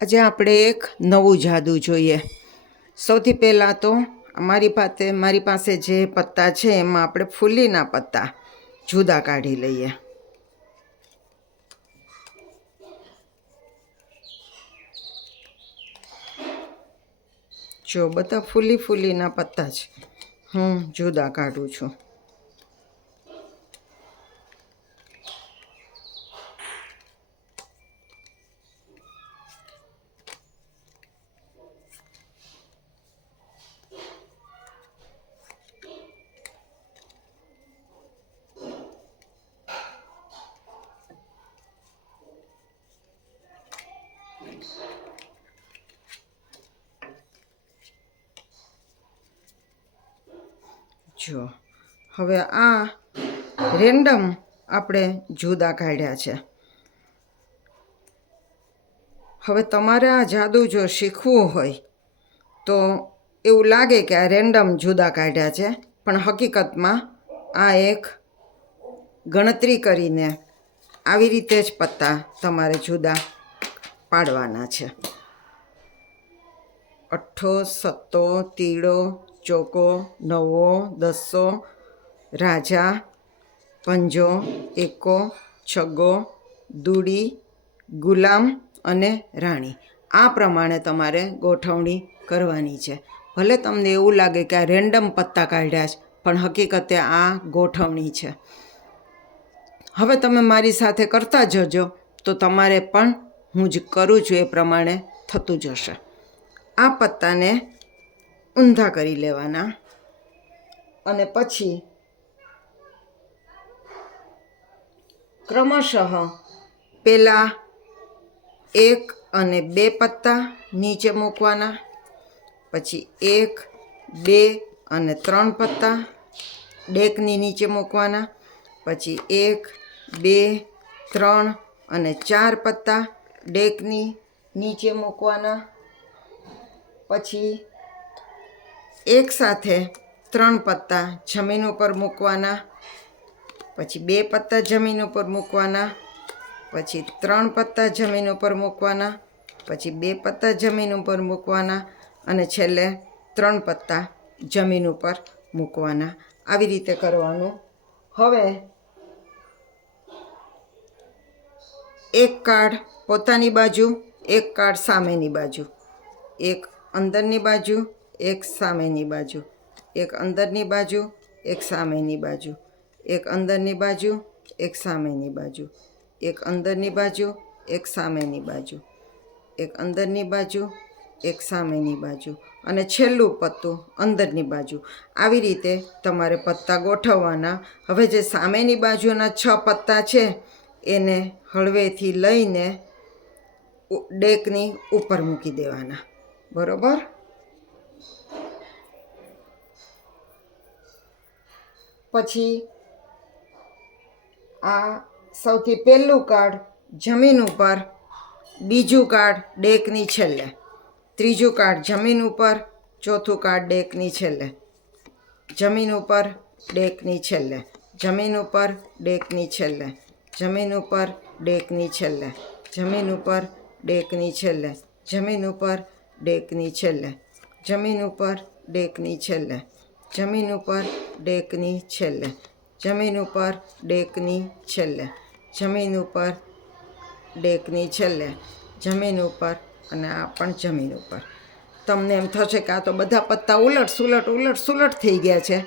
આજે આપણે એક નવું જાદુ જોઈએ. સૌથી પહેલાં તો મારી પાસે જે પત્તા છે એમાં આપણે ફૂલીના પત્તા જુદા કાઢી લઈએ. જો બધા ફૂલીના પત્તા છે, હું જુદા કાઢું છું. જો હવે આ રેન્ડમ આપણે જુદા કાઢ્યા છે. હવે તમારે આ જાદુ જો શીખવું હોય તો એવું લાગે કે આ રેન્ડમ જુદા કાઢ્યા છે, પણ હકીકતમાં આ એક ગણતરી કરીને આવી રીતે જ પત્તા તમારે જુદા પાડવાના છે. અઠ્ઠો, સત્તો, તીડો, ચોકો, નવો, દસો, રાજા, પંજો, એકો, છગ્ગો, દૂડી, ગુલામ અને રાણી. આ પ્રમાણે તમારે ગોઠવણી કરવાની છે. ભલે તમને એવું લાગે કે આ રેન્ડમ પત્તા કાઢ્યા છે, પણ હકીકતે આ ગોઠવણી છે. હવે તમે મારી સાથે કરતા જજો તો તમારે પણ હું જ કરું છું એ પ્રમાણે થતું જશે. આ પત્તાને ઊંધા કરી લેવાના અને પછી ક્રમશઃ પહેલાં 1 અને 2 પત્તા નીચે મૂકવાના, પછી 1, 2 અને 3 પત્તા ડેકની નીચે મૂકવાના, પછી 1, 2, 3 અને 4 પત્તા ડેકની નીચે મૂકવાના, પછી એકસાથે 3 પત્તા જમીન ઉપર મૂકવાના, પછી 2 પત્તા જમીન ઉપર મૂકવાના, પછી 3 પત્તા જમીન ઉપર મૂકવાના, પછી 2 પત્તા જમીન ઉપર મૂકવાના અને છેલ્લે 3 પત્તા જમીન ઉપર મૂકવાના. આવી રીતે કરવાનું. હવે એક કાર્ડ પોતાની બાજુ, એક કાર્ડ સામેની બાજુ, એક અંદરની બાજુ, એક સામેની બાજુ, એક અંદરની બાજુ, એક સામેની બાજુ, એક અંદરની બાજુ, એક સામેની બાજુ, એક અંદરની બાજુ, એક સામેની બાજુ, એક અંદરની બાજુ, એક સામેની બાજુ અને છેલ્લું પત્તું અંદરની બાજુ. આવી રીતે તમારે પત્તા ગોઠવવાના. હવે જે સામેની બાજુના 6 પત્તા છે એને હળવેથી લઈને ડેકની ઉપર મૂકી દેવાના. બરોબર? પછી આ સૌથી પહેલું કાર્ડ જમીન ઉપર, બીજું કાર્ડ ડેકની છેલ્લે, ત્રીજું કાર્ડ જમીન ઉપર, ચોથું કાર્ડ ડેકની છેલ્લે, જમીન ઉપર, ડેકની છેલ્લે, જમીન ઉપર, ડેકની છેલ્લે, જમીન ઉપર, ડેકની છેલ્લે, જમીન ઉપર, ડેકની છેલ્લે, જમીન ઉપર, ડેકની છેલ્લે, જમીન ઉપર, ડેકની છેલ્લે, જમીન ઉપર, ડેકની છેલ્લે, જમીન ઉપર, ડેકની છેલ્લે, જમીન ઉપર, ડેકની છેલ્લે, જમીન ઉપર અને આ પણ જમીન ઉપર. તમને એમ થશે કે આ તો બધા પત્તા ઉલટ થઈ ગયા છે,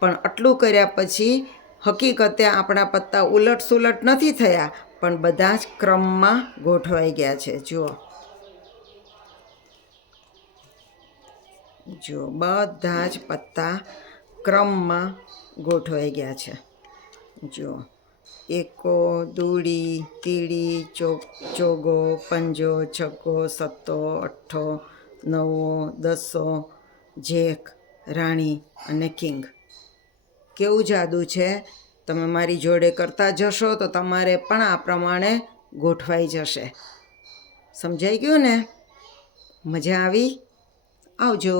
પણ આટલું કર્યા પછી હકીકતે આપણા પત્તા ઉલટ નથી થયા, પણ બધા જ ક્રમમાં ગોઠવાઈ ગયા છે. જુઓ બધા જ પત્તા ક્રમમાં ગોઠવાઈ ગયા છે. જુઓ એકો, દૂડી, તીડી, ચોગો, પંજો, છગ્ગો, સત્તો, અઠ્ઠો, નવો, દસો, જેક, રાણી અને કિંગ. કેવું જાદુ છે! તમે મારી જોડે કરતા જશો તો તમારે પણ આ પ્રમાણે ગોઠવાઈ જશે. સમજાઈ ગયું ને? મજા આવી? આવજો.